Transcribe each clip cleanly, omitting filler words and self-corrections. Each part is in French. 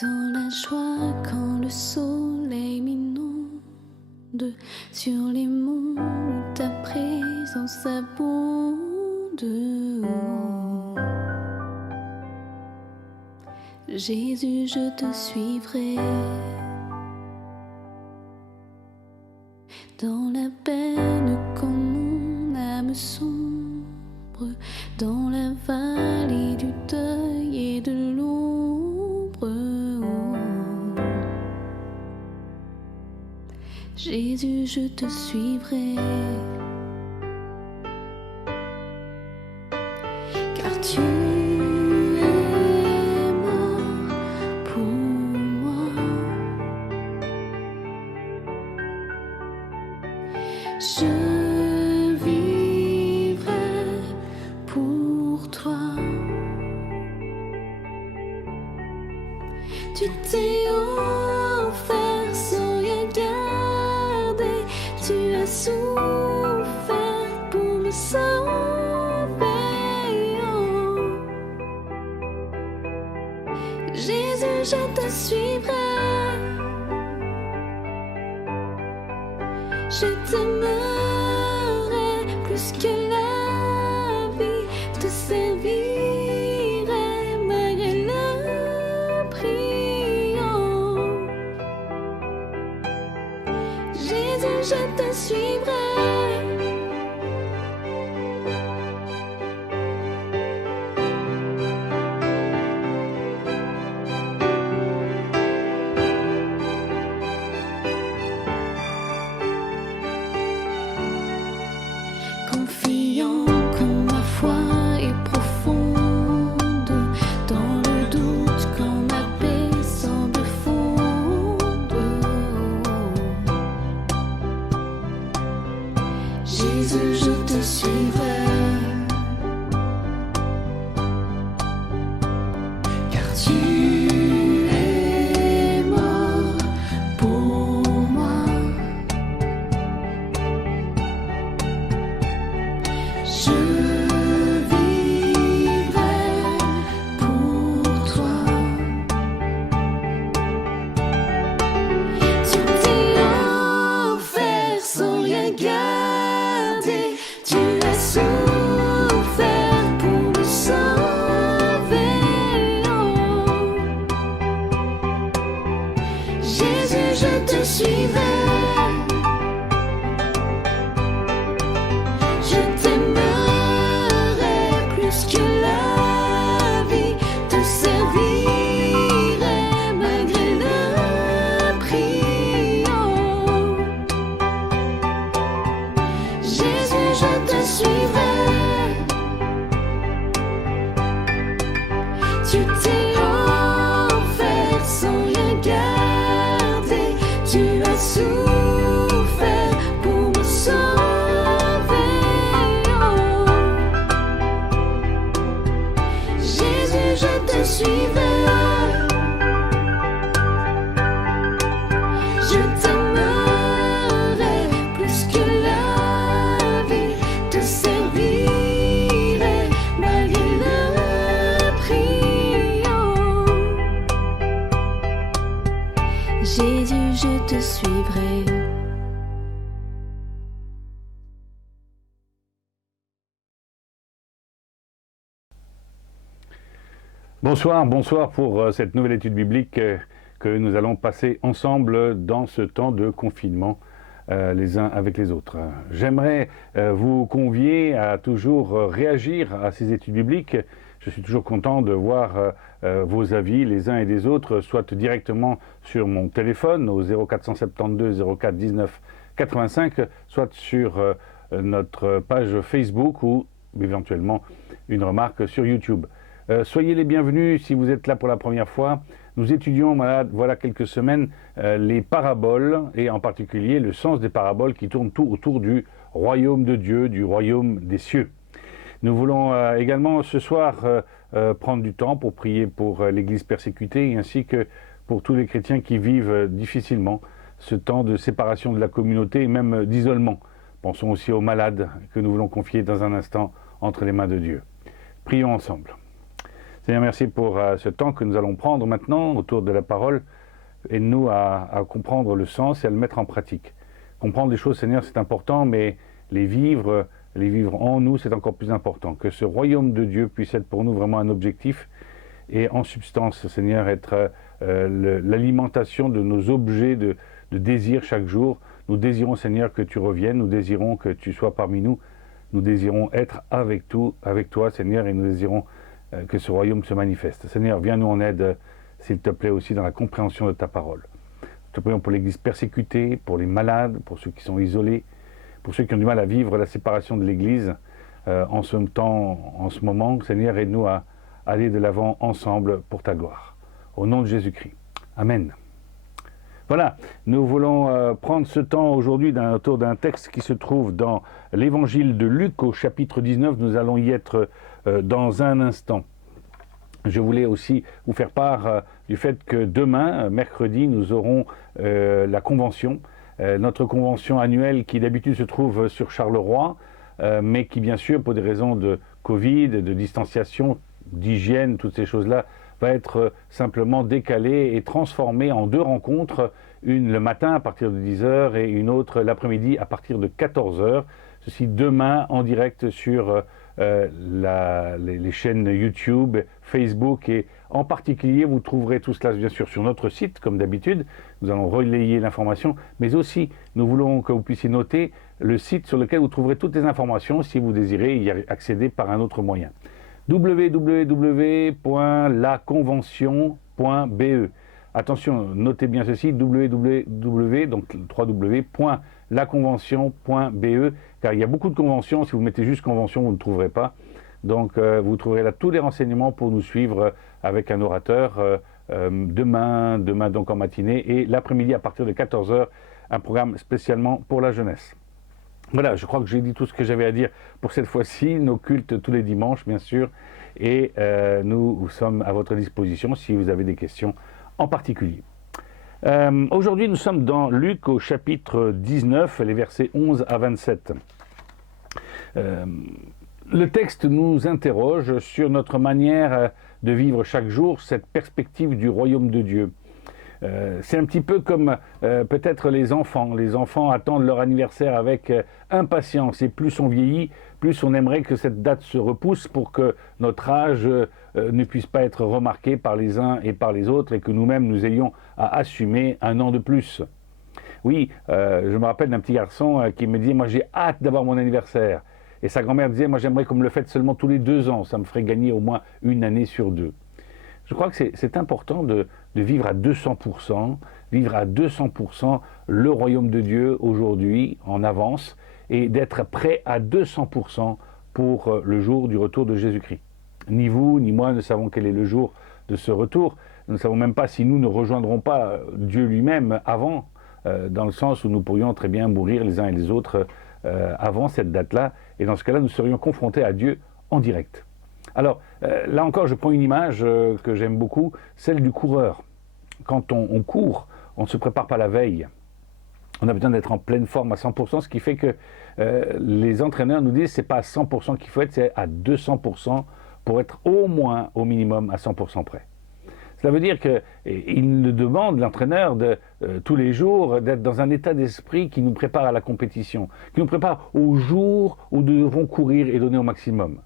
Dans la joie quand le soleil m'inonde, sur les monts où ta présence abonde. Jésus, je te suivrai. Dans la peine quand mon âme sombre, dans la vallée du deuil et de l'ombre, Jésus, je te suivrai. Car tu es mort pour moi. Je vivrai pour toi. Tu t'es offert sans rien garder. Tu as souffert pour me sauver. Oh. Jésus, je te suivrai. Je t'aimerai plus que la vie, te servirai malgré le prix. Oh. Jésus, je te suivrai. Confiant quand ma foi est profonde, dans le doute quand ma paix semble fondre. Jésus, je te suivrai. Car tu es mort pour moi. Je vivrai pour toi. Tu t'es offert sans rien garder. Tu as souffert pour me sauver. Oh. Jésus, je te suivrai. Je t'aimerai plus que la vie, te servirai malgré le prix. Oh. Jésus, je te suivrai. Tu t'es offert sans rien garder. Tu as souffert pour me sauver. Jésus, je te suivrai. Je t'aimerai plus que la vie, te servirai malgré le prix. Oh. Jésus, je te suivrai. Bonsoir, bonsoir pour cette nouvelle étude biblique que nous allons passer ensemble dans ce temps de confinement les uns avec les autres. J'aimerais vous convier à toujours réagir à ces études bibliques. Je suis toujours content de voir vos avis les uns et des autres, soit directement sur mon téléphone au 0472 04 19 85, soit sur notre page Facebook ou éventuellement une remarque sur YouTube. Soyez les bienvenus si vous êtes là pour la première fois. Nous étudions voilà quelques semaines les paraboles et en particulier le sens des paraboles qui tournent tout autour du royaume de Dieu, du royaume des cieux. Nous voulons également ce soir prendre du temps pour prier pour l'Église persécutée ainsi que pour tous les chrétiens qui vivent difficilement ce temps de séparation de la communauté et même d'isolement. Pensons aussi aux malades que nous voulons confier dans un instant entre les mains de Dieu. Prions ensemble. Seigneur, merci pour ce temps que nous allons prendre maintenant autour de la parole. Aide-nous à comprendre le sens et à le mettre en pratique. Comprendre les choses, Seigneur, c'est important, mais les vivre en nous, c'est encore plus important. Que ce royaume de Dieu puisse être pour nous vraiment un objectif et en substance, Seigneur, être l'alimentation de nos objets de désir chaque jour. Nous désirons, Seigneur, que tu reviennes, nous désirons que tu sois parmi nous, nous désirons être avec toi, Seigneur, et nous désirons que ce royaume se manifeste. Seigneur, viens nous en aide, s'il te plaît, aussi dans la compréhension de ta parole. Nous te prions pour l'Église persécutée, pour les malades, pour ceux qui sont isolés, pour ceux qui ont du mal à vivre la séparation de l'Église en ce moment. Seigneur, aide-nous à aller de l'avant ensemble pour ta gloire. Au nom de Jésus-Christ. Amen. Voilà, nous voulons prendre ce temps aujourd'hui autour d'un texte qui se trouve dans l'évangile de Luc au chapitre 19. Nous allons y être dans un instant. Je voulais aussi vous faire part du fait que demain, mercredi, nous aurons la convention, notre convention annuelle qui d'habitude se trouve sur Charleroi, mais qui bien sûr, pour des raisons de Covid, de distanciation, d'hygiène, toutes ces choses-là, va être simplement décalée et transformée en deux rencontres, une le matin à partir de 10h et une autre l'après-midi à partir de 14h. Ceci demain en direct sur les chaînes YouTube, Facebook, et en particulier vous trouverez tout cela bien sûr sur notre site comme d'habitude. Nous allons relayer l'information, mais aussi nous voulons que vous puissiez noter le site sur lequel vous trouverez toutes les informations si vous désirez y accéder par un autre moyen. www.laconvention.be. Attention, notez bien ceci, www.laconvention.be, car il y a beaucoup de conventions. Si vous mettez juste convention, vous ne trouverez pas. Donc vous trouverez là tous les renseignements pour nous suivre avec un orateur demain donc en matinée, et l'après-midi à partir de 14h, un programme spécialement pour la jeunesse. Voilà, je crois que j'ai dit tout ce que j'avais à dire pour cette fois-ci. Nos cultes tous les dimanches, bien sûr, et nous sommes à votre disposition si vous avez des questions en particulier. Aujourd'hui, nous sommes dans Luc au chapitre 19, les versets 11 à 27. Le texte nous interroge sur notre manière de vivre chaque jour cette perspective du royaume de Dieu. C'est un petit peu comme peut-être les enfants. Les enfants attendent leur anniversaire avec impatience, et plus on vieillit, plus on aimerait que cette date se repousse pour que notre âge ne puisse pas être remarqué par les uns et par les autres, et que nous-mêmes nous ayons à assumer un an de plus. Oui, je me rappelle d'un petit garçon qui me disait « Moi j'ai hâte d'avoir mon anniversaire ». Et sa grand-mère disait « Moi j'aimerais qu'on me le fête seulement tous les 2 ans, ça me ferait gagner au moins une année sur 2 ». Je crois que c'est important de vivre à 200%, vivre à 200% le royaume de Dieu aujourd'hui, en avance, et d'être prêt à 200% pour le jour du retour de Jésus-Christ. Ni vous, ni moi ne savons quel est le jour de ce retour. Nous ne savons même pas si nous ne rejoindrons pas Dieu lui-même avant, dans le sens où nous pourrions très bien mourir les uns et les autres avant cette date-là, et dans ce cas-là, nous serions confrontés à Dieu en direct. Alors, là encore, je prends une image que j'aime beaucoup, celle du coureur. Quand on court, on ne se prépare pas la veille. On a besoin d'être en pleine forme à 100%, ce qui fait que les entraîneurs nous disent que ce n'est pas à 100% qu'il faut être, c'est à 200% pour être au moins, au minimum, à 100% prêt. Cela veut dire qu'il nous demande, l'entraîneur, tous les jours, d'être dans un état d'esprit qui nous prépare à la compétition, qui nous prépare au jour où nous devrons courir et donner au maximum.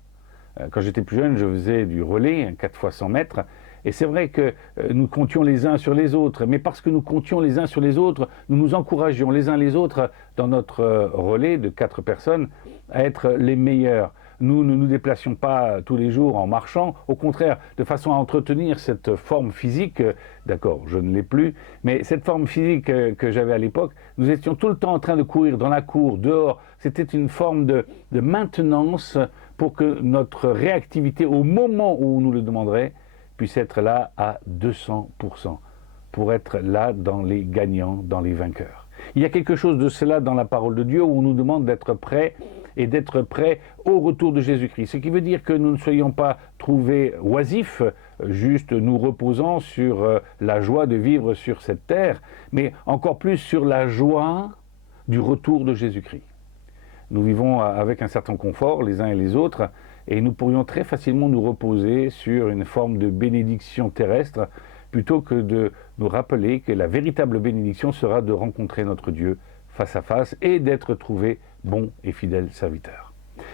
Quand j'étais plus jeune, je faisais du relais, 4 fois 100 mètres, et c'est vrai que nous comptions les uns sur les autres, mais parce que nous comptions les uns sur les autres, nous nous encouragions les uns les autres dans notre relais de 4 personnes à être les meilleurs. Nous ne nous déplacions pas tous les jours en marchant, au contraire, de façon à entretenir cette forme physique, d'accord, je ne l'ai plus, mais cette forme physique que j'avais à l'époque, nous étions tout le temps en train de courir dans la cour, dehors, c'était une forme de maintenance pour que notre réactivité au moment où on nous le demanderait puisse être là à 200%, pour être là dans les gagnants, dans les vainqueurs. Il y a quelque chose de cela dans la parole de Dieu où on nous demande d'être prêts et d'être prêts au retour de Jésus-Christ. Ce qui veut dire que nous ne soyons pas trouvés oisifs, juste nous reposant sur la joie de vivre sur cette terre, mais encore plus sur la joie du retour de Jésus-Christ. Nous vivons avec un certain confort les uns et les autres, et nous pourrions très facilement nous reposer sur une forme de bénédiction terrestre plutôt que de nous rappeler que la véritable bénédiction sera de rencontrer notre Dieu face à face et d'être trouvé bon et fidèle serviteur.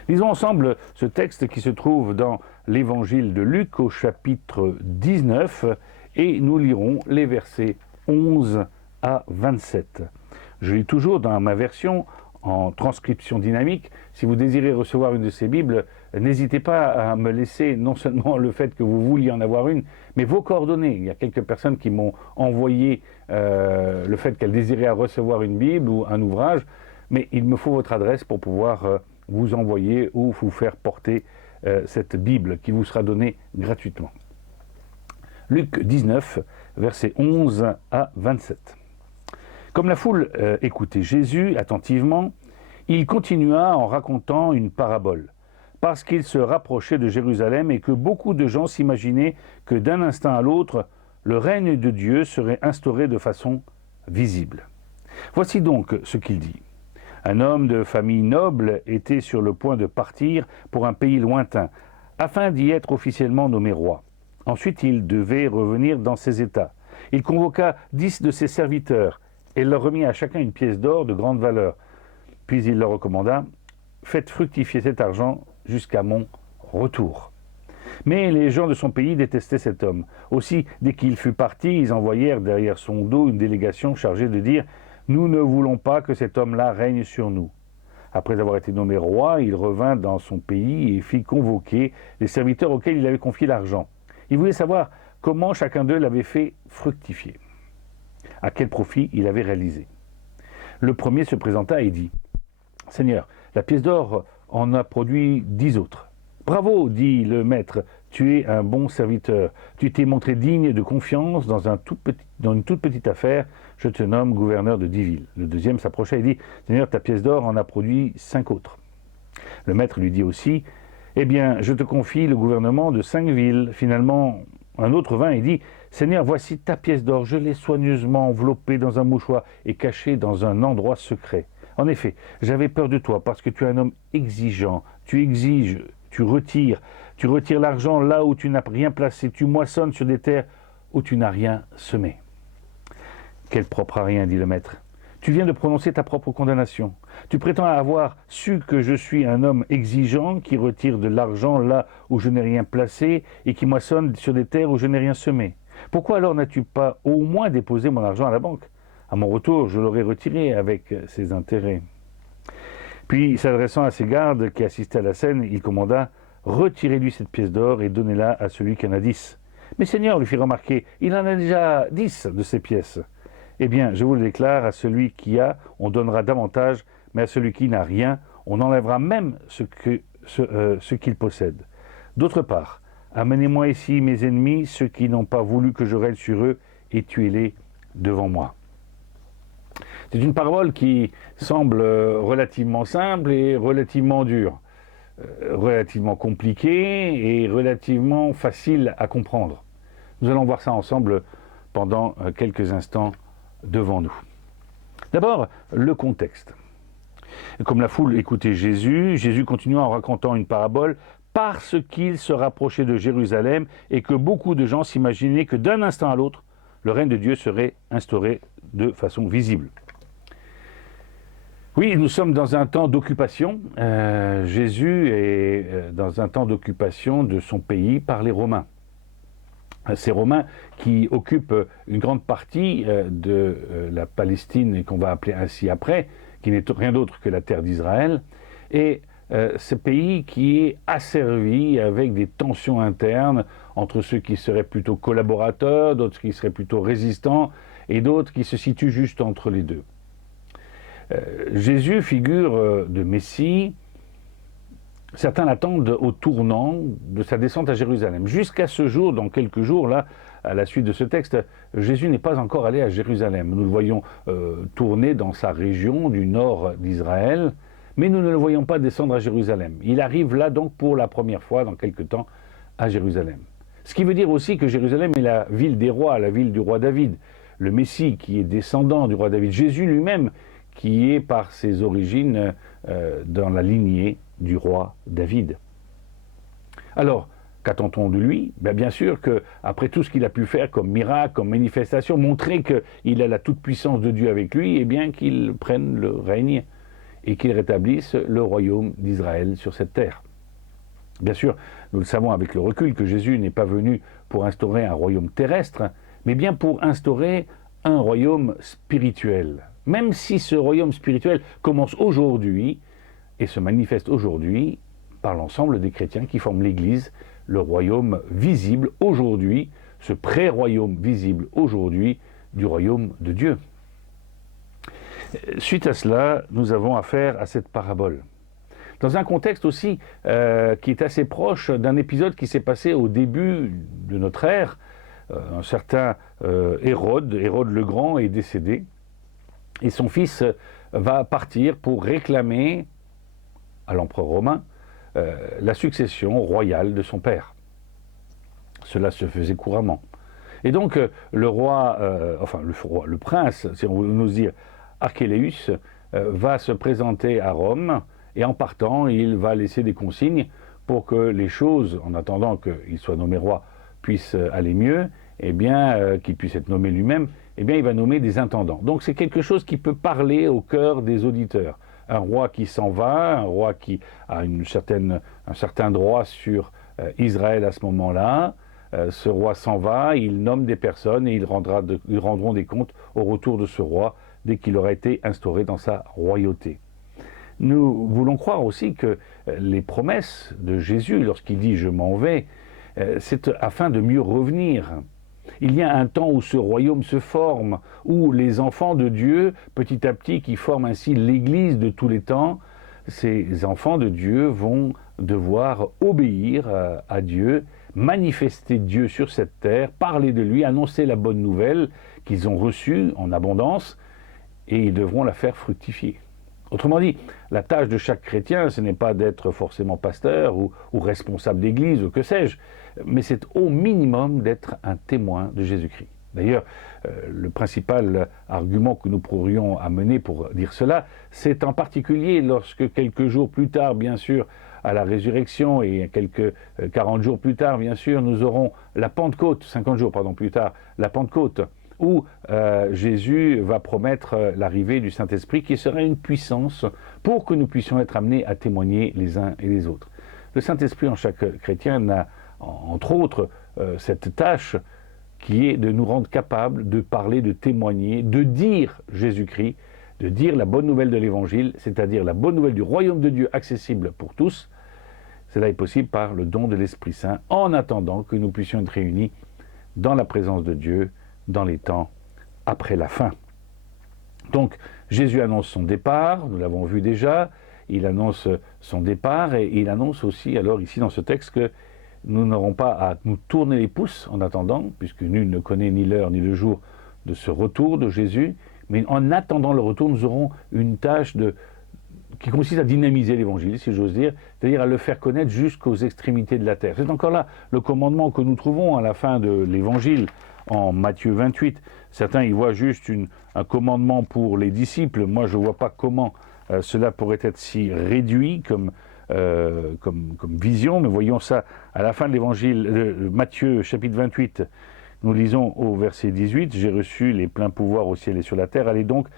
Lisons ensemble ce texte qui se trouve dans l'évangile de Luc au chapitre 19 et nous lirons les versets 11 à 27. Je lis toujours dans ma version en transcription dynamique. Si vous désirez recevoir une de ces Bibles, n'hésitez pas à me laisser non seulement le fait que vous vouliez en avoir une, mais vos coordonnées. Il y a quelques personnes qui m'ont envoyé le fait qu'elles désiraient recevoir une Bible ou un ouvrage, mais il me faut votre adresse pour pouvoir vous envoyer ou vous faire porter cette Bible qui vous sera donnée gratuitement. Luc 19, versets 11 à 27. Comme la foule écoutait Jésus attentivement, il continua en racontant une parabole, parce qu'il se rapprochait de Jérusalem et que beaucoup de gens s'imaginaient que d'un instant à l'autre, le règne de Dieu serait instauré de façon visible. Voici donc ce qu'il dit. Un homme de famille noble était sur le point de partir pour un pays lointain, afin d'y être officiellement nommé roi. Ensuite, il devait revenir dans ses États. Il convoqua 10 de ses serviteurs et leur remit à chacun une pièce d'or de grande valeur. Puis il leur recommanda « Faites fructifier cet argent jusqu'à mon retour ». Mais les gens de son pays détestaient cet homme. Aussi, dès qu'il fut parti, ils envoyèrent derrière son dos une délégation chargée de dire « Nous ne voulons pas que cet homme-là règne sur nous ». Après avoir été nommé roi, il revint dans son pays et fit convoquer les serviteurs auxquels il avait confié l'argent. Il voulait savoir comment chacun d'eux l'avait fait fructifier, à quel profit il avait réalisé. Le premier se présenta et dit « Seigneur, la pièce d'or en a produit 10 autres. » « Bravo, dit le maître, tu es un bon serviteur. Tu t'es montré digne de confiance dans une toute petite affaire. Je te nomme gouverneur de 10 villes. » Le deuxième s'approcha et dit « Seigneur, ta pièce d'or en a produit 5 autres. » Le maître lui dit aussi « Eh bien, je te confie le gouvernement de 5 villes. » Finalement, un autre vint et dit « Seigneur, voici ta pièce d'or. Je l'ai soigneusement enveloppée dans un mouchoir et cachée dans un endroit secret. En effet, j'avais peur de toi parce que tu es un homme exigeant. Tu exiges, tu retires l'argent là où tu n'as rien placé. Tu moissonnes sur des terres où tu n'as rien semé. » « Quel propre à rien, dit le maître. Tu viens de prononcer ta propre condamnation. Tu prétends avoir su que je suis un homme exigeant qui retire de l'argent là où je n'ai rien placé et qui moissonne sur des terres où je n'ai rien semé. Pourquoi alors n'as-tu pas au moins déposé mon argent à la banque? À mon retour, je l'aurais retiré avec ses intérêts. Puis, s'adressant à ses gardes qui assistaient à la scène, il commanda « Retirez-lui cette pièce d'or et donnez-la à celui qui en a 10. » « Mais Seigneur, lui fit remarquer, il en a déjà 10 de ces pièces. » « Eh bien, je vous le déclare, à celui qui a, on donnera davantage, mais à celui qui n'a rien, on enlèvera même ce qu'il possède. D'autre part, amenez-moi ici mes ennemis, ceux qui n'ont pas voulu que je règne sur eux, et tuez-les devant moi. » C'est une parabole qui semble relativement simple et relativement dure, relativement compliquée et relativement facile à comprendre. Nous allons voir ça ensemble pendant quelques instants devant nous. D'abord, le contexte. Comme la foule écoutait Jésus, Jésus continua en racontant une parabole parce qu'il se rapprochait de Jérusalem et que beaucoup de gens s'imaginaient que d'un instant à l'autre, le règne de Dieu serait instauré de façon visible. Oui, nous sommes dans un temps d'occupation. Jésus est dans un temps d'occupation de son pays par les Romains. Ces Romains qui occupent une grande partie de la Palestine, et qu'on va appeler ainsi après, qui n'est rien d'autre que la terre d'Israël, et ce pays qui est asservi avec des tensions internes entre ceux qui seraient plutôt collaborateurs, d'autres qui seraient plutôt résistants, et d'autres qui se situent juste entre les deux. Jésus, figure de Messie, certains l'attendent au tournant de sa descente à Jérusalem. Jusqu'à ce jour, dans quelques jours, là, à la suite de ce texte, Jésus n'est pas encore allé à Jérusalem. Nous le voyons tourner dans sa région du nord d'Israël, mais nous ne le voyons pas descendre à Jérusalem. Il arrive là donc pour la première fois, dans quelque temps, à Jérusalem. Ce qui veut dire aussi que Jérusalem est la ville des rois, la ville du roi David. Le Messie qui est descendant du roi David. Jésus lui-même qui est par ses origines dans la lignée du roi David. Alors, qu'attend-on de lui? Bien sûr qu'après tout ce qu'il a pu faire comme miracle, comme manifestation, montrer qu'il a la toute-puissance de Dieu avec lui, eh bien qu'il prenne le règne et qu'il rétablisse le royaume d'Israël sur cette terre. Bien sûr, nous le savons avec le recul que Jésus n'est pas venu pour instaurer un royaume terrestre, mais bien pour instaurer un royaume spirituel. Même si ce royaume spirituel commence aujourd'hui et se manifeste aujourd'hui par l'ensemble des chrétiens qui forment l'Église, le royaume visible aujourd'hui, ce pré-royaume visible aujourd'hui du royaume de Dieu. Suite à cela, nous avons affaire à cette parabole. Dans un contexte aussi qui est assez proche d'un épisode qui s'est passé au début de notre ère. Un certain Hérode le Grand est décédé, et son fils va partir pour réclamer à l'empereur romain la succession royale de son père. Cela se faisait couramment. Et donc le prince, si on ose dire, Archélaüs, va se présenter à Rome, et en partant, il va laisser des consignes pour que les choses, en attendant qu'il soit nommé roi, puissent aller mieux, eh bien, qu'il puisse être nommé lui-même, eh bien, il va nommer des intendants. Donc c'est quelque chose qui peut parler au cœur des auditeurs. Un roi qui s'en va, un roi qui a un certain droit sur Israël à ce moment-là. Ce roi s'en va, il nomme des personnes et ils rendront des comptes au retour de ce roi dès qu'il aura été instauré dans sa royauté. Nous voulons croire aussi que les promesses de Jésus, lorsqu'il dit « je m'en vais », c'est afin de mieux revenir. Il y a un temps où ce royaume se forme, où les enfants de Dieu, petit à petit, qui forment ainsi l'Église de tous les temps, ces enfants de Dieu vont devoir obéir à Dieu, manifester Dieu sur cette terre, parler de lui, annoncer la bonne nouvelle qu'ils ont reçue en abondance, et ils devront la faire fructifier. Autrement dit, la tâche de chaque chrétien, ce n'est pas d'être forcément pasteur ou responsable d'église ou que sais-je, mais c'est au minimum d'être un témoin de Jésus-Christ. D'ailleurs, le principal argument que nous pourrions amener pour dire cela, c'est en particulier lorsque quelques jours plus tard, bien sûr, à la résurrection et quelques 40 jours plus tard, bien sûr, nous aurons la Pentecôte, 50 jours pardon, plus tard, la Pentecôte, où Jésus va promettre l'arrivée du Saint-Esprit qui sera une puissance pour que nous puissions être amenés à témoigner les uns et les autres. Le Saint-Esprit en chaque chrétien a, entre autres, cette tâche qui est de nous rendre capables de parler, de témoigner, de dire Jésus-Christ, de dire la bonne nouvelle de l'Évangile, c'est-à-dire la bonne nouvelle du royaume de Dieu accessible pour tous. Cela est possible par le don de l'Esprit Saint, en attendant que nous puissions être réunis dans la présence de Dieu, dans les temps après la fin. Donc Jésus annonce son départ, nous l'avons vu déjà, il annonce son départ et il annonce aussi alors ici dans ce texte que nous n'aurons pas à nous tourner les pouces en attendant, puisque nul ne connaît ni l'heure ni le jour de ce retour de Jésus, mais en attendant le retour, nous aurons une tâche qui consiste à dynamiser l'Évangile, si j'ose dire, c'est-à-dire à le faire connaître jusqu'aux extrémités de la terre. C'est encore là le commandement que nous trouvons à la fin de l'Évangile, en Matthieu 28. Certains y voient juste un commandement pour les disciples. Moi, je ne vois pas comment cela pourrait être si réduit comme vision, mais voyons ça à la fin de l'Évangile, Matthieu chapitre 28. Nous lisons au verset 18, « J'ai reçu les pleins pouvoirs au ciel et sur la terre. Allez donc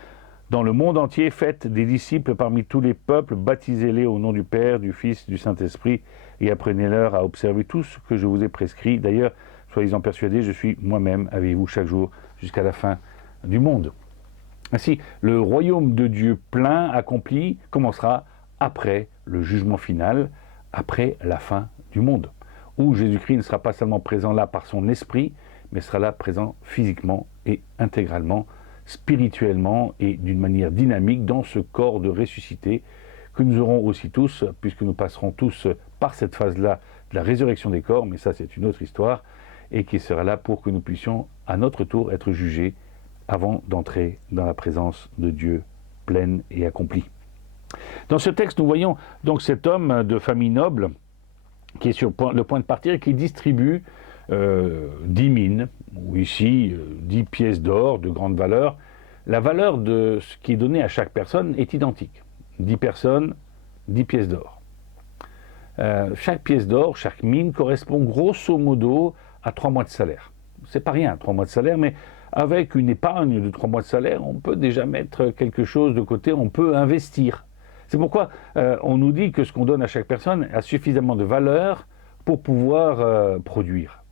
dans le monde entier, faites des disciples parmi tous les peuples, baptisez-les au nom du Père, du Fils, du Saint-Esprit, et apprenez-leur à observer tout ce que je vous ai prescrit. D'ailleurs, soyez-en persuadés, je suis moi-même avec vous chaque jour jusqu'à la fin du monde. » Ainsi, le royaume de Dieu plein, accompli, commencera après le jugement final, après la fin du monde, où Jésus-Christ ne sera pas seulement présent là par son esprit, mais sera là présent physiquement et intégralement, spirituellement et d'une manière dynamique dans ce corps de ressuscité que nous aurons aussi tous, puisque nous passerons tous par cette phase-là de la résurrection des corps, mais ça c'est une autre histoire, et qui sera là pour que nous puissions à notre tour être jugés avant d'entrer dans la présence de Dieu pleine et accomplie. Dans ce texte, nous voyons donc cet homme de famille noble qui est sur le point de partir et qui distribue 10 mines, ou ici 10 pièces d'or de grande valeur. La valeur de ce qui est donné à chaque personne est identique. 10 personnes, 10 pièces d'or. chaque pièce d'or, chaque mine correspond grosso modo à 3 mois de salaire. C'est pas rien, 3 mois de salaire, mais avec une épargne de 3 mois de salaire, on peut déjà mettre quelque chose de côté, on peut investir. C'est pourquoi on nous dit que ce qu'on donne à chaque personne a suffisamment de valeur pour pouvoir produire.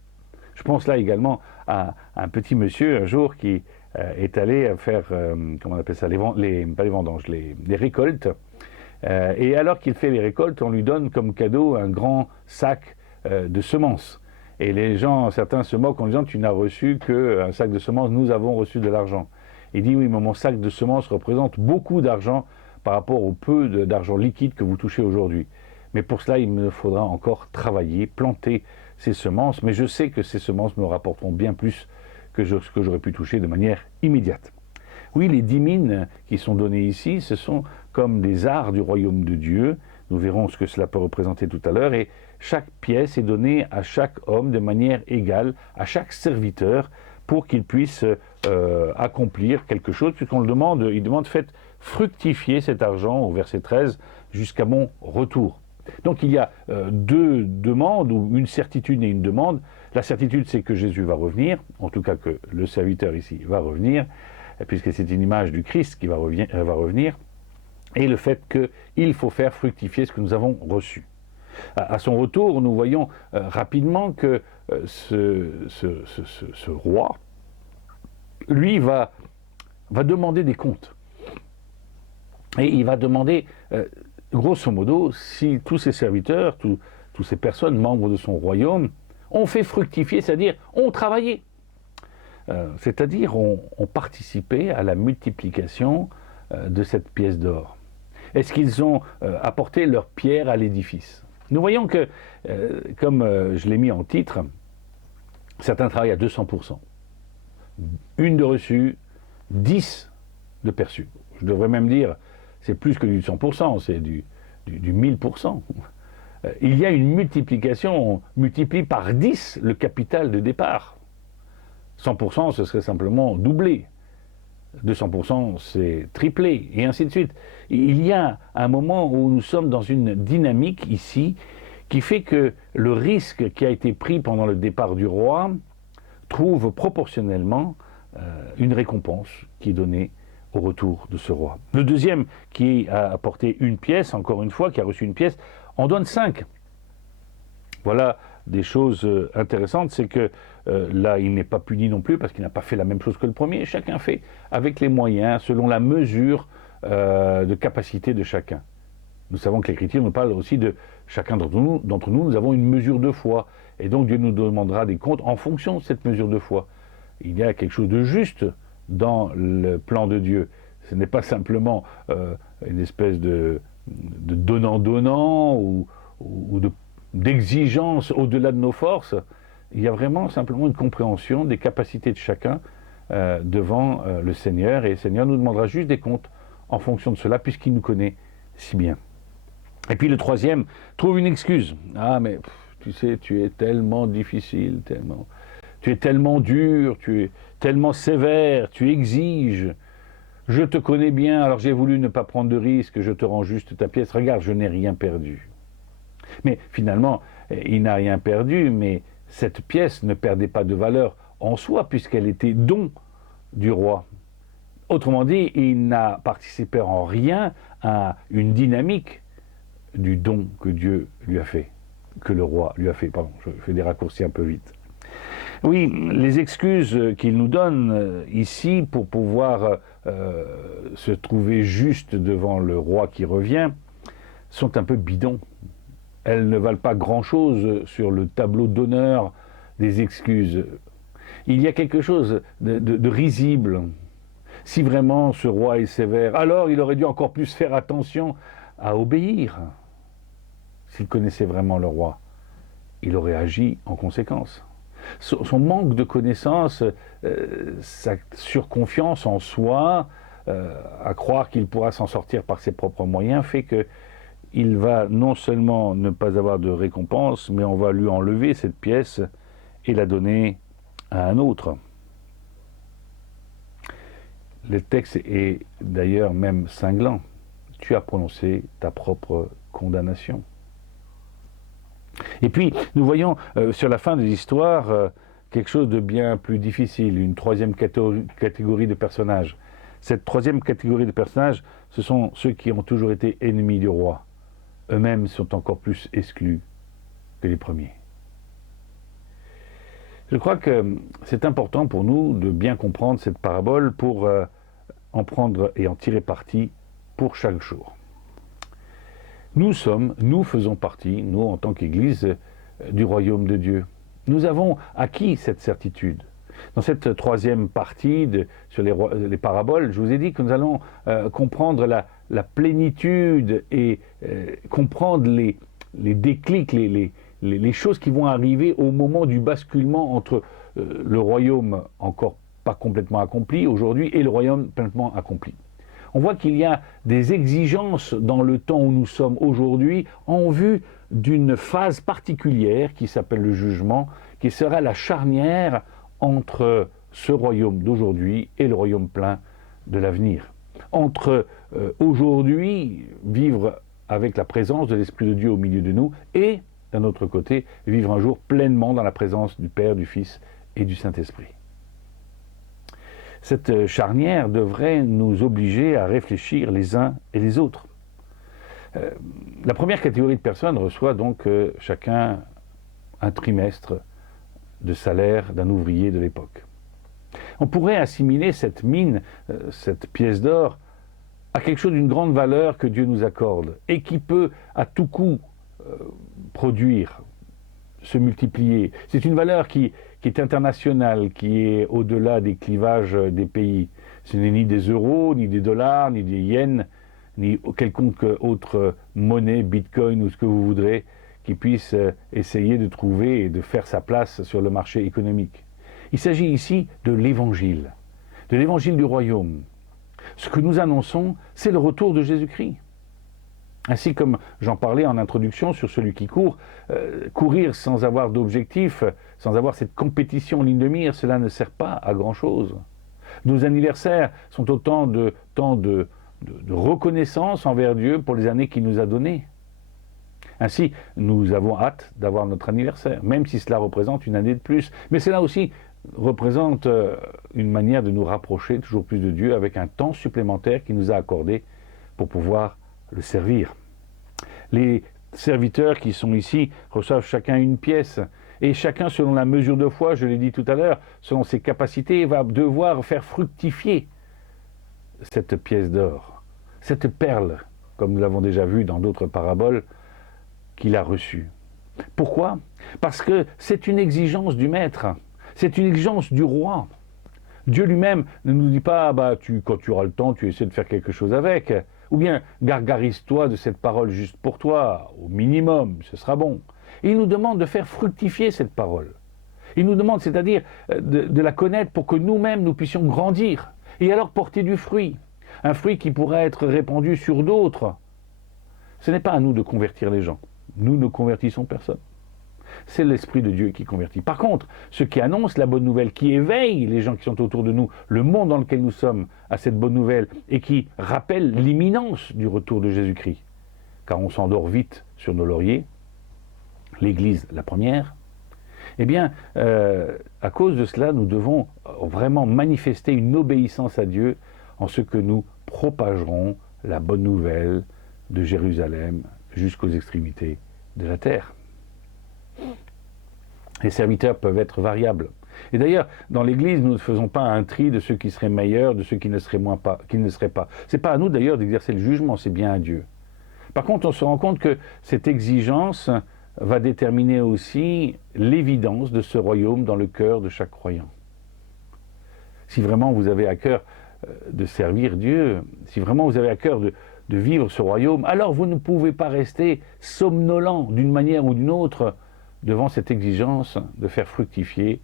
Je pense là également à un petit monsieur un jour qui est allé faire, comment on appelle ça, pas les vendanges, les récoltes. Et alors qu'il fait les récoltes, on lui donne comme cadeau un grand sac de semences. Et les gens, certains se moquent en disant « tu n'as reçu qu'un sac de semences, nous avons reçu de l'argent ». Il dit « oui, mais mon sac de semences représente beaucoup d'argent par rapport au peu d'argent liquide que vous touchez aujourd'hui. Mais pour cela, il me faudra encore travailler, planter ces semences, mais je sais que ces semences me rapporteront bien plus que ce que j'aurais pu toucher de manière immédiate. » Oui, les 10 mines qui sont données ici, ce sont comme des arts du royaume de Dieu. Nous verrons ce que cela peut représenter tout à l'heure. Et chaque pièce est donnée à chaque homme de manière égale, à chaque serviteur, pour qu'il puisse accomplir quelque chose. Puisqu'on le demande, il demande, faites fructifier cet argent, au verset 13, jusqu'à mon retour. Donc il y a deux demandes, ou une certitude et une demande. La certitude, c'est que Jésus va revenir, en tout cas que le serviteur ici va revenir, puisque c'est une image du Christ qui va revenir, et le fait qu'il faut faire fructifier ce que nous avons reçu. À son retour, nous voyons rapidement que ce roi, lui, va demander des comptes. Et il va demander, grosso modo, si tous ses serviteurs, toutes ces personnes, membres de son royaume, ont fait fructifier, c'est-à-dire ont travaillé. C'est-à-dire ont participé à la multiplication de cette pièce d'or. Est-ce qu'ils ont apporté leur pierre à l'édifice? Nous voyons que, comme je l'ai mis en titre, certains travaillent à 200%. Une de reçue, 10 de perçu. Je devrais même dire, c'est plus que du 100%, c'est du 1000%. Il y a une multiplication, on multiplie par 10 le capital de départ. 100%, ce serait simplement doublé. 200%, c'est triplé, et ainsi de suite. Il y a un moment où nous sommes dans une dynamique ici qui fait que le risque qui a été pris pendant le départ du roi trouve proportionnellement une récompense qui est donnée au retour de ce roi. Le deuxième, qui a apporté une pièce, encore une fois, qui a reçu une pièce, en donne 5. Voilà des choses intéressantes, c'est que là, il n'est pas puni non plus parce qu'il n'a pas fait la même chose que le premier. Chacun fait avec les moyens, selon la mesure de capacité de chacun. Nous savons que l'Écriture nous parle aussi de chacun d'entre nous, nous avons une mesure de foi. Et donc Dieu nous demandera des comptes en fonction de cette mesure de foi. Il y a quelque chose de juste dans le plan de Dieu. Ce n'est pas simplement une espèce de donnant-donnant ou d'exigence au-delà de nos forces. Il y a vraiment simplement une compréhension des capacités de chacun devant le Seigneur. Et le Seigneur nous demandera juste des comptes en fonction de cela, puisqu'il nous connaît si bien. Et puis le troisième trouve une excuse. Ah mais tu sais, tu es tellement difficile, tu es tellement dur, tu es tellement sévère, tu exiges. Je te connais bien, alors j'ai voulu ne pas prendre de risque, je te rends juste ta pièce. Regarde, je n'ai rien perdu. Mais finalement, il n'a rien perdu, mais cette pièce ne perdait pas de valeur en soi, puisqu'elle était don du roi. Autrement dit, il n'a participé en rien à une dynamique du don que Dieu lui a fait, que le roi lui a fait. Pardon, je fais des raccourcis un peu vite. Oui, les excuses qu'il nous donne ici pour pouvoir se trouver juste devant le roi qui revient sont un peu bidons. Elles ne valent pas grand-chose sur le tableau d'honneur des excuses. Il y a quelque chose de risible. Si vraiment ce roi est sévère, alors il aurait dû encore plus faire attention à obéir. S'il connaissait vraiment le roi, il aurait agi en conséquence. Son manque de connaissance, sa surconfiance en soi, à croire qu'il pourra s'en sortir par ses propres moyens, fait qu'il va non seulement ne pas avoir de récompense, mais on va lui enlever cette pièce et la donner à un autre. Le texte est d'ailleurs même cinglant. Tu as prononcé ta propre condamnation. Et puis, nous voyons sur la fin de l'histoire quelque chose de bien plus difficile, une troisième catégorie de personnages. Cette troisième catégorie de personnages, ce sont ceux qui ont toujours été ennemis du roi. Eux-mêmes sont encore plus exclus que les premiers. Je crois que c'est important pour nous de bien comprendre cette parabole pour en prendre et en tirer parti pour chaque jour. Nous faisons partie, nous en tant qu'Église, du royaume de Dieu. Nous avons acquis cette certitude. Dans cette troisième partie sur les paraboles, je vous ai dit que nous allons comprendre la plénitude et comprendre les déclics, les choses qui vont arriver au moment du basculement entre le royaume encore pas complètement accompli aujourd'hui et le royaume pleinement accompli. On voit qu'il y a des exigences dans le temps où nous sommes aujourd'hui en vue d'une phase particulière qui s'appelle le jugement, qui sera la charnière entre ce royaume d'aujourd'hui et le royaume plein de l'avenir. Entre aujourd'hui, vivre avec la présence de l'Esprit de Dieu au milieu de nous et, d'un autre côté, vivre un jour pleinement dans la présence du Père, du Fils et du Saint-Esprit. Cette charnière devrait nous obliger à réfléchir les uns et les autres. La première catégorie de personnes reçoit donc chacun un trimestre de salaire d'un ouvrier de l'époque. On pourrait assimiler cette mine, cette pièce d'or, à quelque chose d'une grande valeur que Dieu nous accorde et qui peut à tout coup produire, se multiplier. C'est une valeur qui est internationale, qui est au-delà des clivages des pays. Ce n'est ni des euros, ni des dollars, ni des yens, ni quelconque autre monnaie, bitcoin ou ce que vous voudrez, qui puisse essayer de trouver et de faire sa place sur le marché économique. Il s'agit ici de l'évangile du royaume. Ce que nous annonçons, c'est le retour de Jésus-Christ. Ainsi comme j'en parlais en introduction sur celui qui court, courir sans avoir d'objectif, sans avoir cette compétition en ligne de mire, cela ne sert pas à grand-chose. Nos anniversaires sont autant de temps de reconnaissance envers Dieu pour les années qu'il nous a données. Ainsi, nous avons hâte d'avoir notre anniversaire, même si cela représente une année de plus. Mais cela aussi représente une manière de nous rapprocher toujours plus de Dieu avec un temps supplémentaire qu'il nous a accordé pour pouvoir le servir. Les serviteurs qui sont ici reçoivent chacun une pièce et chacun selon la mesure de foi, je l'ai dit tout à l'heure, selon ses capacités, va devoir faire fructifier cette pièce d'or, cette perle, comme nous l'avons déjà vu dans d'autres paraboles, qu'il a reçue. Pourquoi ? Parce que c'est une exigence du maître, c'est une exigence du roi. Dieu lui-même ne nous dit pas, quand tu auras le temps, tu essaies de faire quelque chose avec, ou bien gargarise-toi de cette parole juste pour toi, au minimum, ce sera bon. Et il nous demande de faire fructifier cette parole. Il nous demande, c'est-à-dire, de la connaître pour que nous-mêmes, nous puissions grandir, et alors porter du fruit. Un fruit qui pourrait être répandu sur d'autres. Ce n'est pas à nous de convertir les gens. Nous ne convertissons personne. C'est l'Esprit de Dieu qui convertit. Par contre, ceux qui annoncent la bonne nouvelle, qui éveillent les gens qui sont autour de nous, le monde dans lequel nous sommes, à cette bonne nouvelle, et qui rappellent l'imminence du retour de Jésus-Christ, car on s'endort vite sur nos lauriers, l'Église la première, eh bien, à cause de cela, nous devons vraiment manifester une obéissance à Dieu en ce que nous propagerons la bonne nouvelle de Jérusalem jusqu'aux extrémités de la terre. Les serviteurs peuvent être variables. Et d'ailleurs, dans l'Église, nous ne faisons pas un tri de ceux qui seraient meilleurs, de ceux qui ne seraient pas. Ce n'est pas à nous d'ailleurs d'exercer le jugement, c'est bien à Dieu. Par contre, on se rend compte que cette exigence va déterminer aussi l'évidence de ce royaume dans le cœur de chaque croyant. Si vraiment vous avez à cœur de servir Dieu, si vraiment vous avez à cœur de vivre ce royaume, alors vous ne pouvez pas rester somnolent d'une manière ou d'une autre devant cette exigence de faire fructifier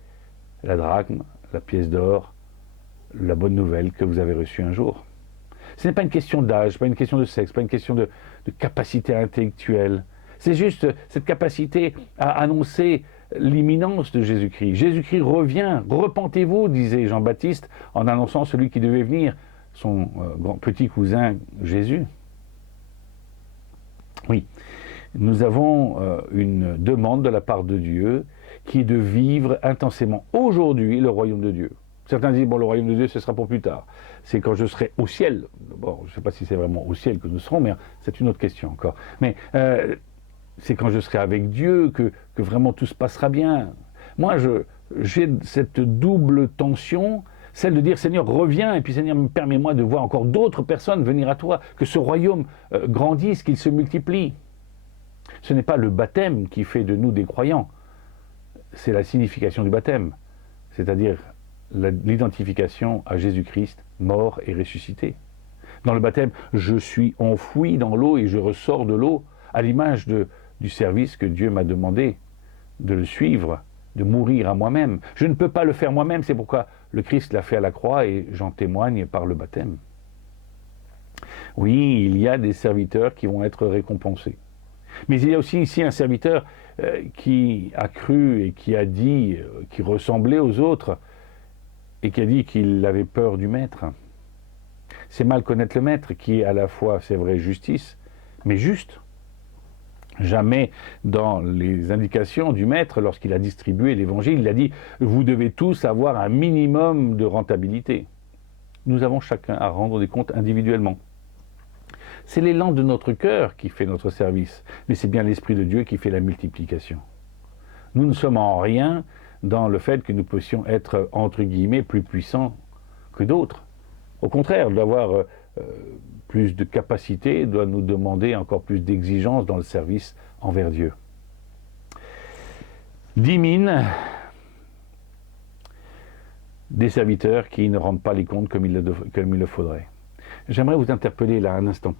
la drachme, la pièce d'or, la bonne nouvelle que vous avez reçue un jour. Ce n'est pas une question d'âge, pas une question de sexe, pas une question de capacité intellectuelle. C'est juste cette capacité à annoncer l'imminence de Jésus-Christ. Jésus-Christ revient, repentez-vous, disait Jean-Baptiste en annonçant celui qui devait venir, son petit cousin Jésus. Oui, nous avons une demande de la part de Dieu qui est de vivre intensément aujourd'hui le royaume de Dieu. Certains disent, bon, le royaume de Dieu, ce sera pour plus tard. C'est quand je serai au ciel. Bon, je ne sais pas si c'est vraiment au ciel que nous serons, mais c'est une autre question encore. Mais c'est quand je serai avec Dieu que vraiment tout se passera bien. Moi, j'ai cette double tension, celle de dire, Seigneur, reviens, et puis Seigneur, permets-moi de voir encore d'autres personnes venir à toi, que ce royaume grandisse, qu'il se multiplie. Ce n'est pas le baptême qui fait de nous des croyants, c'est la signification du baptême, c'est-à-dire l'identification à Jésus-Christ, mort et ressuscité. Dans le baptême, je suis enfoui dans l'eau et je ressors de l'eau, à l'image du service que Dieu m'a demandé, de le suivre, de mourir à moi-même. Je ne peux pas le faire moi-même, c'est pourquoi le Christ l'a fait à la croix et j'en témoigne par le baptême. Oui, il y a des serviteurs qui vont être récompensés. Mais il y a aussi ici un serviteur qui a cru et qui a dit, qui ressemblait aux autres, et qui a dit qu'il avait peur du maître. C'est mal connaître le maître, qui est à la fois, c'est vrai, justice, mais juste. Jamais dans les indications du maître, lorsqu'il a distribué l'évangile, il a dit « Vous devez tous avoir un minimum de rentabilité ». Nous avons chacun à rendre des comptes individuellement. C'est l'élan de notre cœur qui fait notre service, mais c'est bien l'Esprit de Dieu qui fait la multiplication. Nous ne sommes en rien dans le fait que nous puissions être, entre guillemets, plus puissants que d'autres. Au contraire, d'avoir plus de capacité doit nous demander encore plus d'exigence dans le service envers Dieu. 10 mines, des serviteurs qui ne rendent pas les comptes comme il le faudrait. J'aimerais vous interpeller là un instant.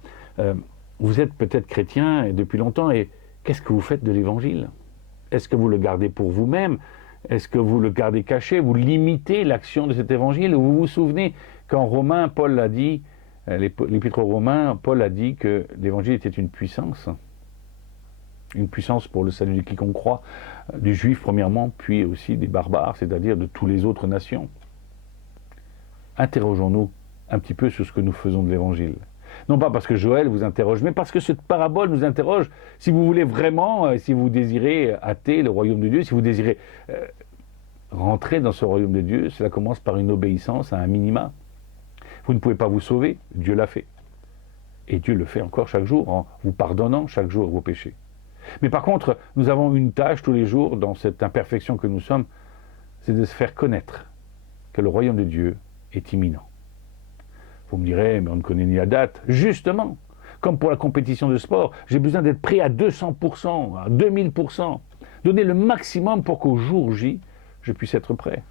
Vous êtes peut-être chrétien et depuis longtemps, et qu'est-ce que vous faites de l'Évangile? Est-ce que vous le gardez pour vous-même? Est-ce que vous le gardez caché? Vous limitez l'action de cet Évangile? Vous vous souvenez qu'en Romains, Paul l'a dit, l'Épître aux Romains, Paul a dit que l'Évangile était une puissance pour le salut de quiconque croit, du juif premièrement, puis aussi des barbares, c'est-à-dire de toutes les autres nations. Interrogeons-nous un petit peu sur ce que nous faisons de l'Évangile. Non pas parce que Joël vous interroge, mais parce que cette parabole nous interroge. Si vous voulez vraiment, si vous désirez hâter le royaume de Dieu, si vous désirez rentrer dans ce royaume de Dieu, cela commence par une obéissance à un minima. Vous ne pouvez pas vous sauver, Dieu l'a fait. Et Dieu le fait encore chaque jour, en vous pardonnant chaque jour vos péchés. Mais par contre, nous avons une tâche tous les jours, dans cette imperfection que nous sommes, c'est de se faire connaître que le royaume de Dieu est imminent. Vous me direz, mais on ne connaît ni la date. Justement, comme pour la compétition de sport, j'ai besoin d'être prêt à 200%, à 2000%. Donner le maximum pour qu'au jour J, je puisse être prêt.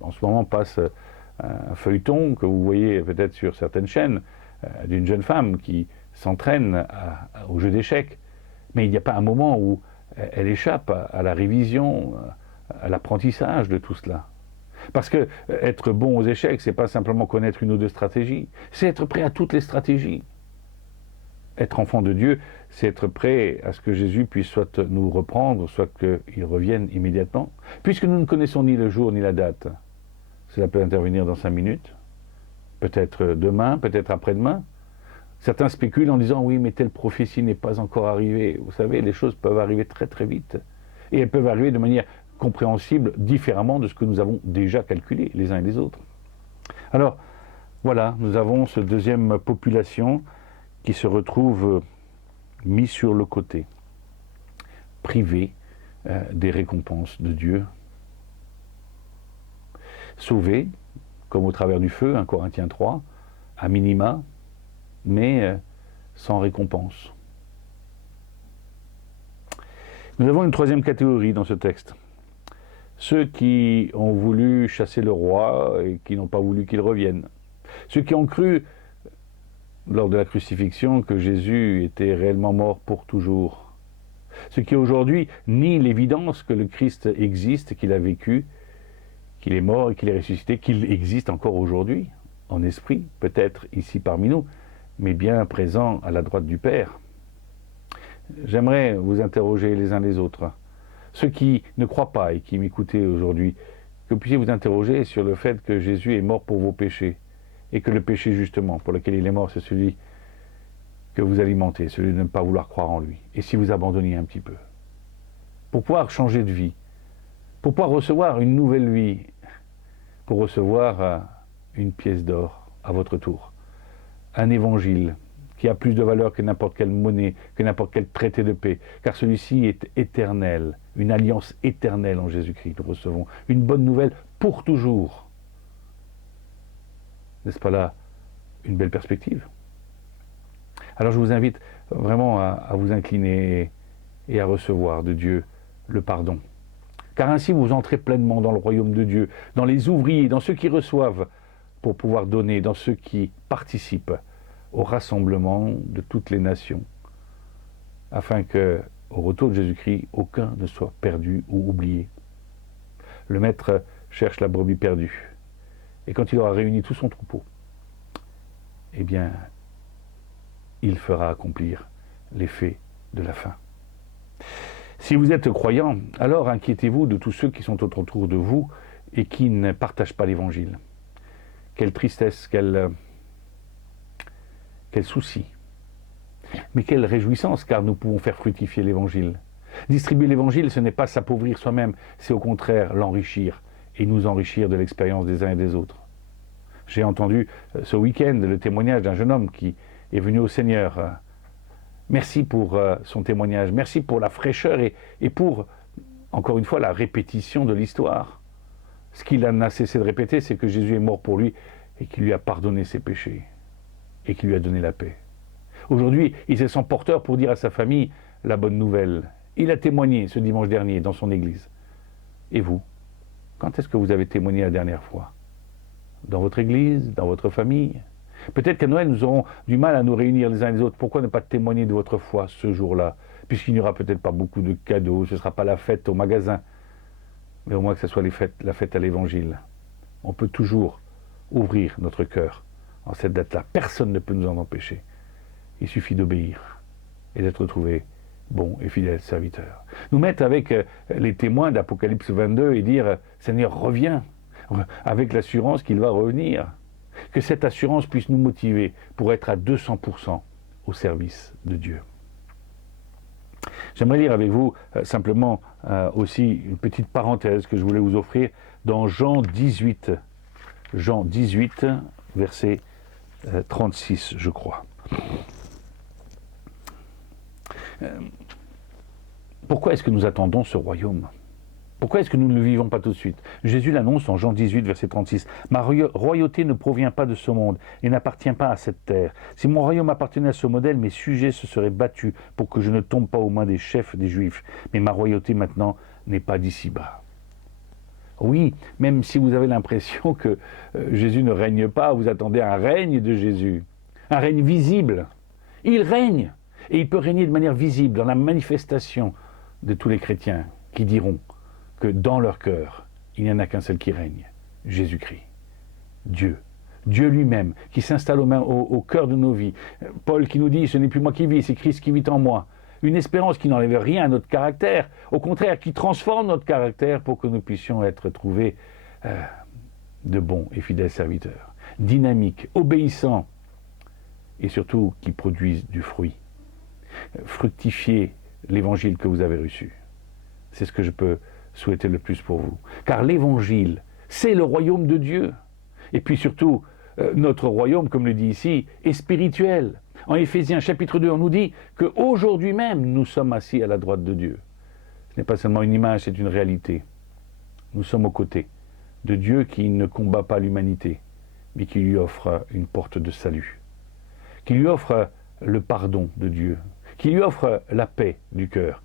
En ce moment passe un feuilleton que vous voyez peut-être sur certaines chaînes, d'une jeune femme qui s'entraîne au jeu d'échecs. Mais il n'y a pas un moment où elle échappe à la révision, à l'apprentissage de tout cela. Parce que être bon aux échecs, c'est pas simplement connaître une ou deux stratégies, c'est être prêt à toutes les stratégies. Être enfant de Dieu, c'est être prêt à ce que Jésus puisse soit nous reprendre, soit qu'il revienne immédiatement. Puisque nous ne connaissons ni le jour ni la date, cela peut intervenir dans 5 minutes, peut-être demain, peut-être après-demain. Certains spéculent en disant « oui, mais telle prophétie n'est pas encore arrivée ». Vous savez, les choses peuvent arriver très très vite. Et elles peuvent arriver de manière compréhensible différemment de ce que nous avons déjà calculé les uns et les autres. Alors, voilà, nous avons cette deuxième population qui se retrouve mise sur le côté, privée des récompenses de Dieu, sauvée, comme au travers du feu, 1 Corinthiens 3, à minima, mais sans récompense. Nous avons une troisième catégorie dans ce texte. Ceux qui ont voulu chasser le roi et qui n'ont pas voulu qu'il revienne. Ceux qui ont cru, lors de la crucifixion, que Jésus était réellement mort pour toujours. Ceux qui aujourd'hui nient l'évidence que le Christ existe, qu'il a vécu, qu'il est mort et qu'il est ressuscité, qu'il existe encore aujourd'hui, en esprit, peut-être ici parmi nous, mais bien présent à la droite du Père. J'aimerais vous interroger les uns les autres. Ceux qui ne croient pas et qui m'écoutez aujourd'hui, que vous puissiez vous interroger sur le fait que Jésus est mort pour vos péchés, et que le péché justement pour lequel il est mort, c'est celui que vous alimentez, celui de ne pas vouloir croire en lui. Et si vous abandonniez un petit peu, pour pouvoir changer de vie, pour pouvoir recevoir une nouvelle vie, pour recevoir une pièce d'or à votre tour, un évangile qui a plus de valeur que n'importe quelle monnaie, que n'importe quel traité de paix, car celui-ci est éternel, une alliance éternelle en Jésus-Christ. Nous recevons une bonne nouvelle pour toujours. N'est-ce pas là une belle perspective? Alors je vous invite vraiment à vous incliner et à recevoir de Dieu le pardon. Car ainsi vous entrez pleinement dans le royaume de Dieu, dans les ouvriers, dans ceux qui reçoivent pour pouvoir donner, dans ceux qui participent au rassemblement de toutes les nations, afin que, au retour de Jésus-Christ, aucun ne soit perdu ou oublié. Le Maître cherche la brebis perdue. Et quand il aura réuni tout son troupeau, eh bien, il fera accomplir les faits de la fin. Si vous êtes croyant, alors inquiétez-vous de tous ceux qui sont autour de vous et qui ne partagent pas l'Évangile. Quelle tristesse, quel souci. Mais quelle réjouissance, car nous pouvons faire fructifier l'Évangile. Distribuer l'Évangile, ce n'est pas s'appauvrir soi-même, c'est au contraire l'enrichir et nous enrichir de l'expérience des uns et des autres. J'ai entendu ce week-end le témoignage d'un jeune homme qui est venu au Seigneur. Merci pour son témoignage, merci pour la fraîcheur et pour, encore une fois, la répétition de l'histoire. Ce qu'il n'a cessé de répéter, c'est que Jésus est mort pour lui et qu'il lui a pardonné ses péchés et qu'il lui a donné la paix. Aujourd'hui, il se sent porteur pour dire à sa famille la bonne nouvelle. Il a témoigné ce dimanche dernier dans son église. Et vous, quand est-ce que vous avez témoigné la dernière fois? Dans votre église, dans votre famille? Peut-être qu'à Noël, nous aurons du mal à nous réunir les uns les autres. Pourquoi ne pas témoigner de votre foi ce jour-là? Puisqu'il n'y aura peut-être pas beaucoup de cadeaux, ce ne sera pas la fête au magasin, mais au moins que ce soit la fête à l'Évangile. On peut toujours ouvrir notre cœur en cette date-là. Personne ne peut nous en empêcher. Il suffit d'obéir et d'être trouvé bon et fidèle serviteur. Nous mettre avec les témoins d'Apocalypse 22 et dire « Seigneur, reviens » avec l'assurance qu'il va revenir. Que cette assurance puisse nous motiver pour être à 200% au service de Dieu. J'aimerais lire avec vous simplement aussi une petite parenthèse que je voulais vous offrir dans Jean 18. Jean 18, verset 36, je crois. Pourquoi est-ce que nous attendons ce royaume? Pourquoi est-ce que nous ne le vivons pas tout de suite? Jésus l'annonce en Jean 18, verset 36. « Ma royauté ne provient pas de ce monde et n'appartient pas à cette terre. Si mon royaume appartenait à ce modèle, mes sujets se seraient battus pour que je ne tombe pas aux mains des chefs des Juifs. Mais ma royauté maintenant n'est pas d'ici-bas. » Oui, même si vous avez l'impression que Jésus ne règne pas, vous attendez un règne de Jésus, un règne visible. Il règne, et il peut régner de manière visible dans la manifestation de tous les chrétiens qui diront que dans leur cœur, il n'y en a qu'un seul qui règne, Jésus-Christ, Dieu. Dieu lui-même, qui s'installe au cœur de nos vies. Paul qui nous dit, ce n'est plus moi qui vis, c'est Christ qui vit en moi. Une espérance qui n'enlève rien à notre caractère, au contraire, qui transforme notre caractère pour que nous puissions être trouvés de bons et fidèles serviteurs, dynamiques, obéissants, et surtout qui produisent du fruit. Fructifiez l'évangile que vous avez reçu. C'est ce que je peux souhaiter le plus pour vous. Car l'évangile, c'est le royaume de Dieu. Et puis surtout, notre royaume, comme le dit ici, est spirituel. En Éphésiens chapitre 2, on nous dit qu'aujourd'hui même, nous sommes assis à la droite de Dieu. Ce n'est pas seulement une image, c'est une réalité. Nous sommes aux côtés de Dieu qui ne combat pas l'humanité, mais qui lui offre une porte de salut, qui lui offre le pardon de Dieu, qui lui offre la paix du cœur,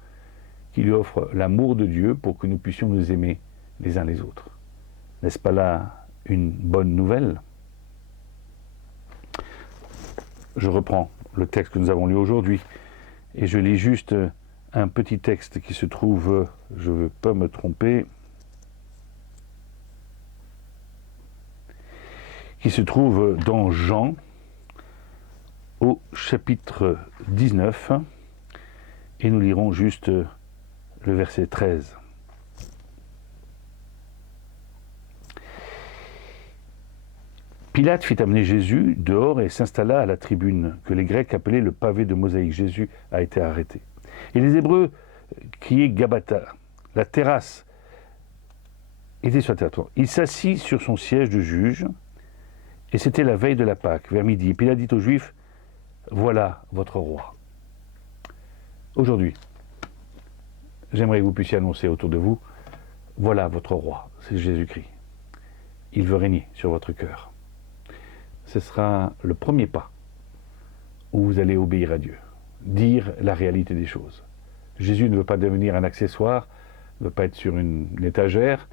qui lui offre l'amour de Dieu pour que nous puissions nous aimer les uns les autres. N'est-ce pas là une bonne nouvelle? Je reprends le texte que nous avons lu aujourd'hui et je lis juste un petit texte qui se trouve, je ne veux pas me tromper, qui se trouve dans Jean au chapitre 19 et nous lirons juste le verset 13. Pilate fit amener Jésus dehors et s'installa à la tribune, que les Grecs appelaient le pavé de Mosaïque. Jésus a été arrêté. Et les Hébreux criaient Gabata, la terrasse était sur le territoire. Il s'assit sur son siège de juge, et c'était la veille de la Pâque, vers midi. Et Pilate dit aux Juifs, voilà votre roi. Aujourd'hui, j'aimerais que vous puissiez annoncer autour de vous, voilà votre roi, c'est Jésus-Christ. Il veut régner sur votre cœur. Ce sera le premier pas où vous allez obéir à Dieu, dire la réalité des choses. Jésus ne veut pas devenir un accessoire, ne veut pas être sur une étagère,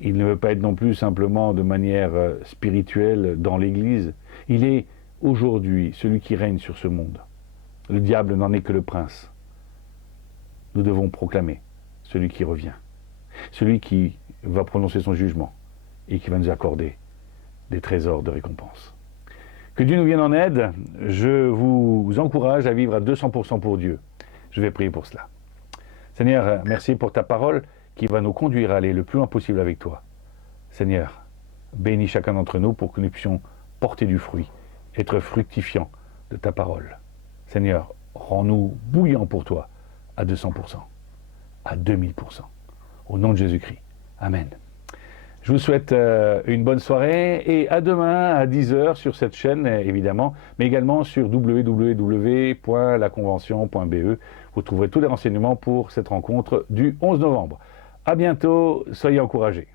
il ne veut pas être non plus simplement de manière spirituelle dans l'Église. Il est aujourd'hui celui qui règne sur ce monde. Le diable n'en est que le prince. Nous devons proclamer celui qui revient, celui qui va prononcer son jugement et qui va nous accorder des trésors de récompense. Que Dieu nous vienne en aide. Je vous encourage à vivre à 200% pour Dieu. Je vais prier pour cela. Seigneur, merci pour ta parole qui va nous conduire à aller le plus loin possible avec toi. Seigneur, bénis chacun d'entre nous pour que nous puissions porter du fruit, être fructifiants de ta parole. Seigneur, rends-nous bouillants pour toi à 200%, à 2000%. Au nom de Jésus-Christ. Amen. Je vous souhaite une bonne soirée et à demain à 10h sur cette chaîne, évidemment, mais également sur www.laconvention.be. Vous trouverez tous les renseignements pour cette rencontre du 11 novembre. À bientôt, soyez encouragés.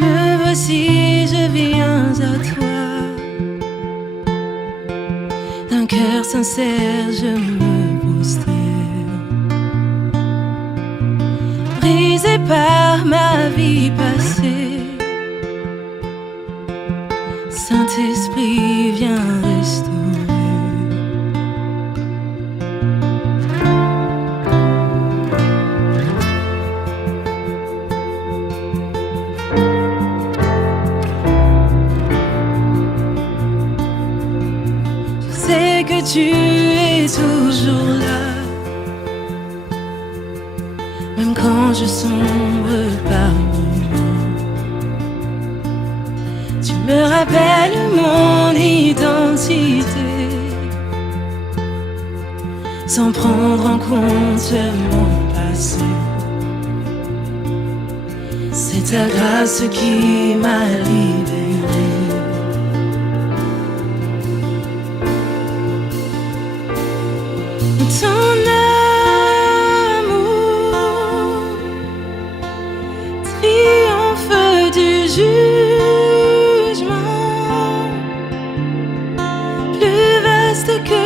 Me voici, je viens à toi. D'un cœur sincère, je me prosterne. Brisé par ma vie passée, Saint-Esprit, viens restaurer. Je sais que tu es toujours là, même quand je sombre parmi nous. Tu me rappelles mon identité, sans prendre en compte mon passé. C'est ta grâce qui m'a libéré. Ton amour triomphe du jugement, plus vaste que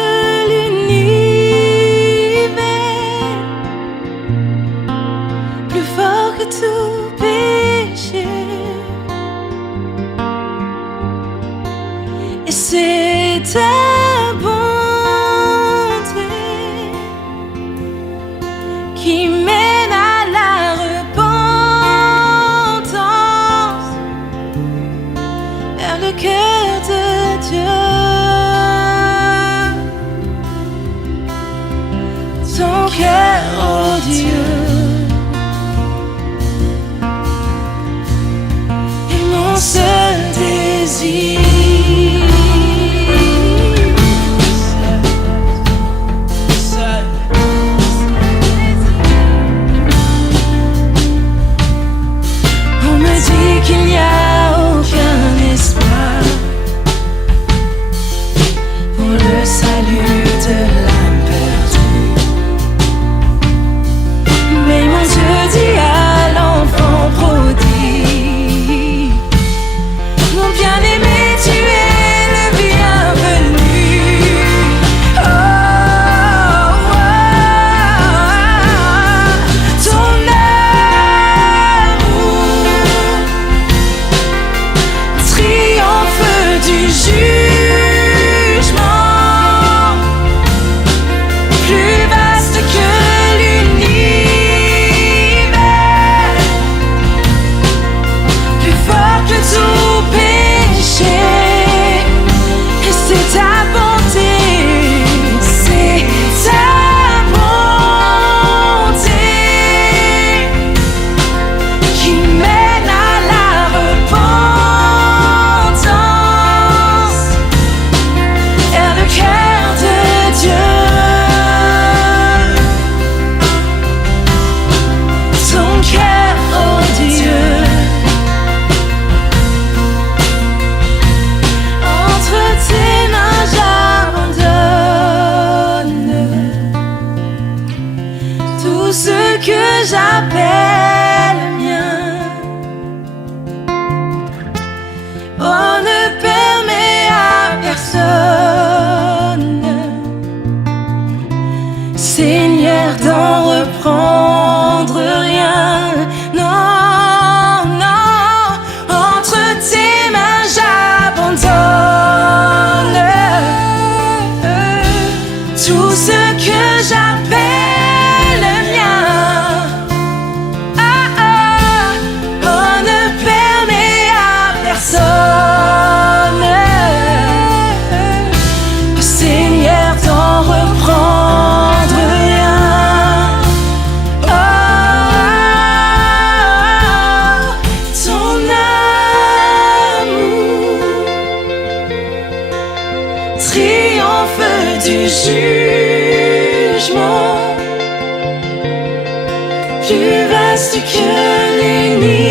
l'univers, plus fort que tout péché. Et c'est ta bonté qui mène à la repentance, vers le cœur de Dieu. Ton cœur, oh Dieu, est mon seul désir. On me dit qu'il n'y a aucun espoir pour le salut de l'âme perdue. reprendre rien. Non, non, entre tes mains j'abandonne tout ce que j'appelle mien. On ne permet à personne, Seigneur, d'en reprendre rien. Ton amour triomphe du jugement, plus vaste que l'ennemi.